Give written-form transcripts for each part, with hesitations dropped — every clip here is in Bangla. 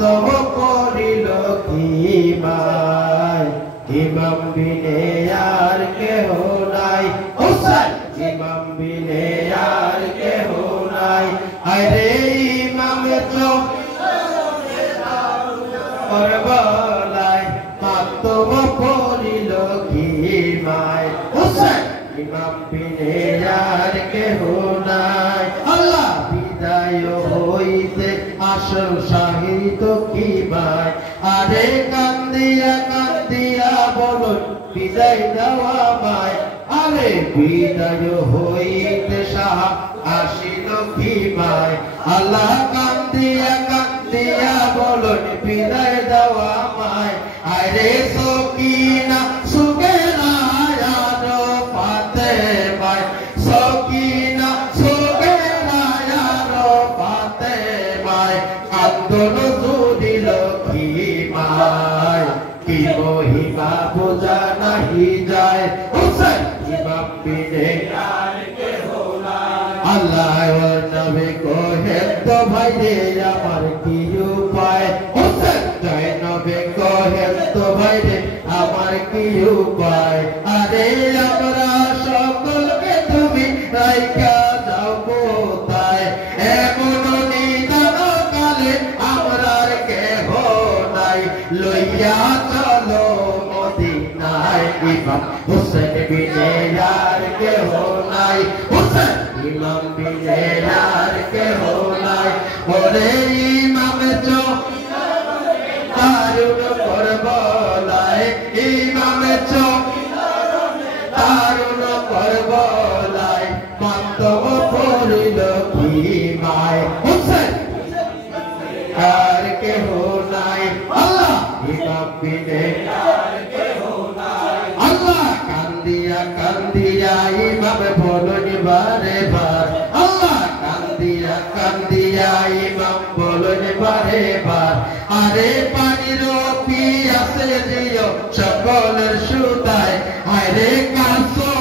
মাতব করিল কি মায় ইমাম বিনে আর কেহ নাই হুসাইন ইমাম বিনে আর কেহ নাই আরে ইমাম চোখ করবলায় মাতব করিল কি মায় হুসাইন ইমাম বিনে আর কেহ নাই আল্লাহ বিদায় হইতে আসল সাহিত্য কি ভাই আরে কান্দিয়া কান্দিয়া বলুন বিদায় দেওয়া মায় আরে বিদায় হইতে সাহা আসিল কি ভাই আল্লাহ কান্দিয়া কান্দিয়া বলুন বিদায় দেওয়া মায় আরে সকিনা সুগেরা আরো পাতে মায় সকিনা সুগেরা আরো পাতে মায় আন্দোলন জুড়িল কি মায় কি মহিমা বোঝা নাহি যায় হুসাইন ইমাম বিনে আর কেহ নাই আল্লাহ নবী কহেন তো ভাই রে আমার কি উপায় হুসাইন জয় নবী কহেন তো ভাই রে আমার কি উপায় আরে আমরা সকলকে তুমি রাইখা যাও কোথায় এমন নিদান কালে আমরার কেহ নাই লইয়া চলো মদিনায় ইমাম হুসাইন বিনে আর কেহ নাই হুসাইন ইমাম বিনে আর কেহ নাই ওরে ইমাম চো দারুণ করবলায় ইমাম চো দারুণ করবলায় মাতব পড়িল কি মায় হুসাইন আর কেহ নাই আল্লাহ ইমাম বিনে আর কেহ নাই আল্লাহ কান্দিয়া কান্দিয়া ইমাম বলুন বারে বার আল্লাহ কান্দিয়া কান্দিয়া ইমাম বলুন বারে বার আরে পানির পিয়াসে দিও সকলের সুতায় আরে কাছো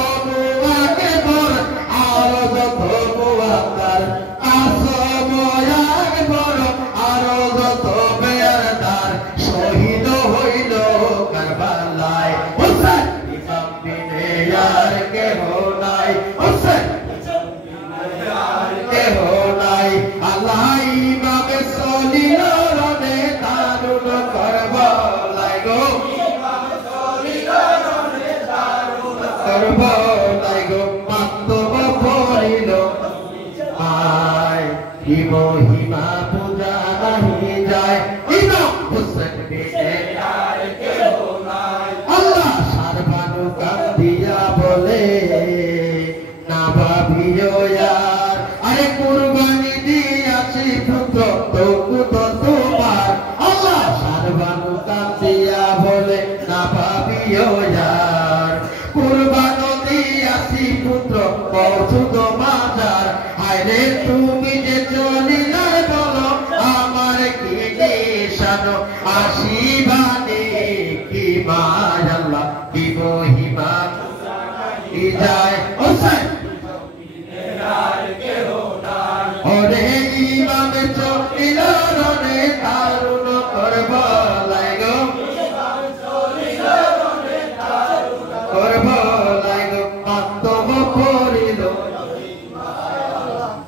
আগে বর আরো যত বুয়াতার কাছো আগে বর আরো যত বেয়ারদার শহীদ হইল কারবালায় হুসাইন ইমাম বিনে আর কেহ নাই হুসাইন আর কেহ নাই আল্লাহ ইমাম সলিল রনে দারুণ করবলায় গো ইমাম সলিল রনে দারুণ করবলায় গো মাতব পড়িল আয় কি মহিমা পূজা নাহি যায় ইমাম হুসাইন বিনে আর কেহ নাই আল্লাহ সারবানু কান্দিয়া বলে না ভাবিও আর আরে কুরবানি দিয়াছি পুত্র তবু তো তোমার আল্লাহ সারবানু কান্দিয়া বলে না ভাবিও আর কুরবানি দিয়াছি পুত্র কৌতুক মাজার আরে তুমি যে চলিলে বলো আমার কি নিশানো আসিবানে কি মায় আল্লাহ কি মহিমা কি যায় হুসাইন আর কেহ নাই ওরে ইমাম চলিল রনে দারুণ করবলায় গো ইমাম চলিল রনে দারুণ করবলায় গো মাতব পড়িল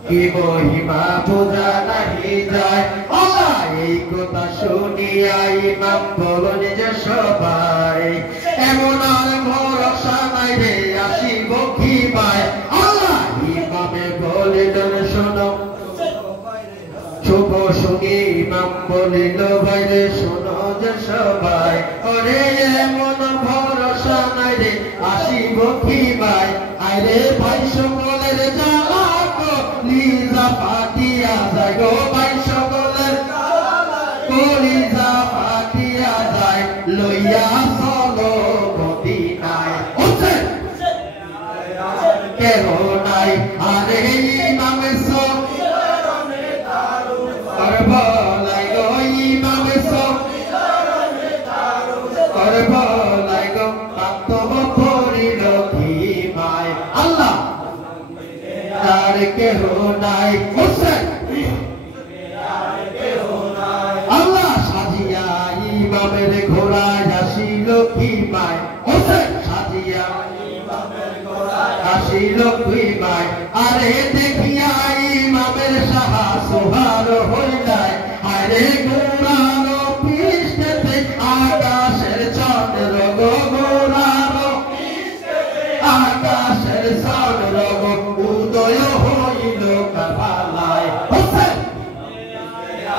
কি মহিমা বোঝা নাহি যায় আল্লাহ এই কথা শুনিয়া ইমাম বলুন যে সবাই এমন আর ভরসা নাই রে আসিব কি পায় আল্লাহ ইমামে বলিলেন শোনো শুভ শুনি ইমাম বলিল ভাইরে শোনো যে সবাই ওরে এমন ভরসা নাই রে আসিব কি পায় আরে ভাই সকলের জ্বালা কলিজা ফাটিয়া যায় গো ভাই সকলের কলিজা ফাটিয়া যায় লইয়া চলো মদিনায় হুসাইন কেহ নাই আরে ইমাম সলিল রনে দারুণ করবলায় গো ইমাম সলিল রনে দারুণ করবলায় গো মাতব পড়িল কি মায় আল্লাহ আর কেহ নাই হুসাইন আর কেহ নাই আল্লাহ হইল দুই ভাই আরে দেখিয়া ইমামের সাহা সোহার হইলাই আরে গোরানো পৃষ্ঠতে আকাশের চন্দ্র গো গোরানো আকাশের চন্দ্র গো উদয় হইল কারবালায় হোসেন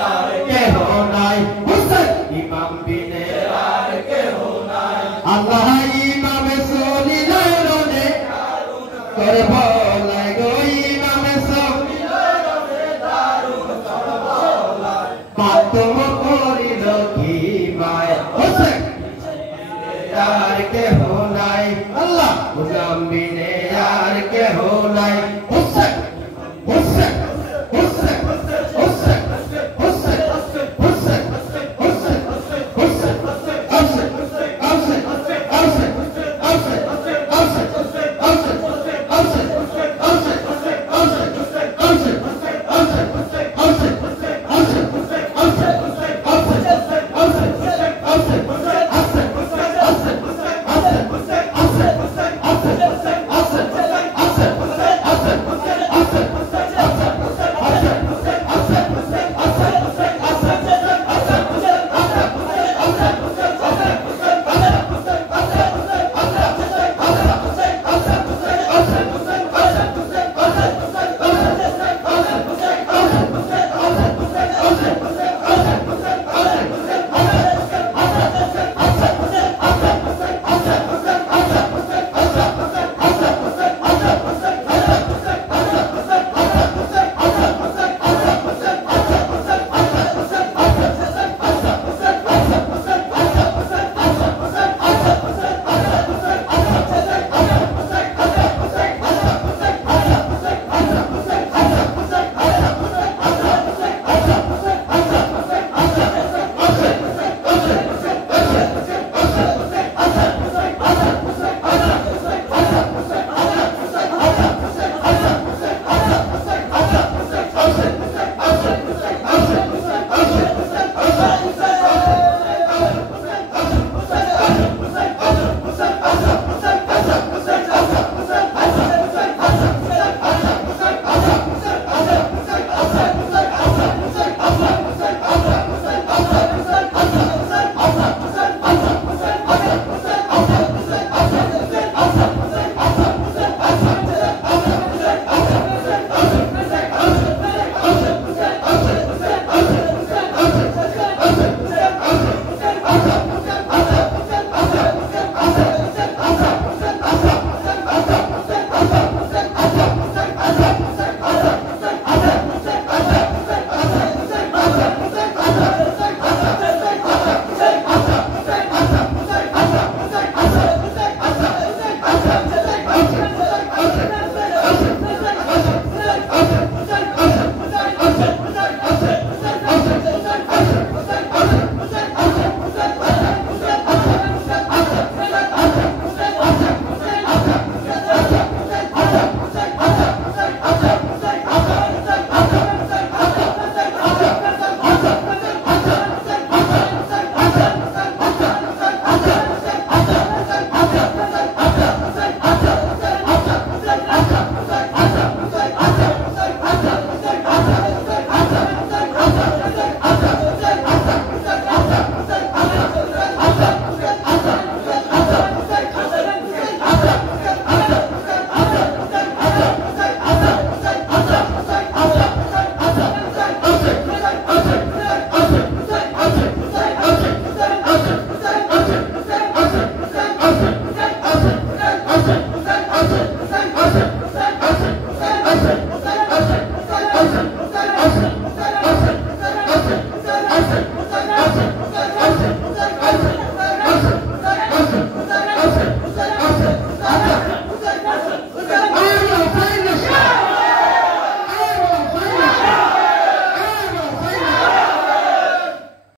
আর কেহ নাই হোসেন ইমাম বিনে আর কেহ নাই আল্লাহ ইমামে সলিলায় রনে করবলায় গো ইমামে সলিলায় রনে দারুণ করবলায় মাতম করিল কি মায় হোসেন আর কেহ নাই আল্লাহ ইমাম বিনে আর কেহ নাই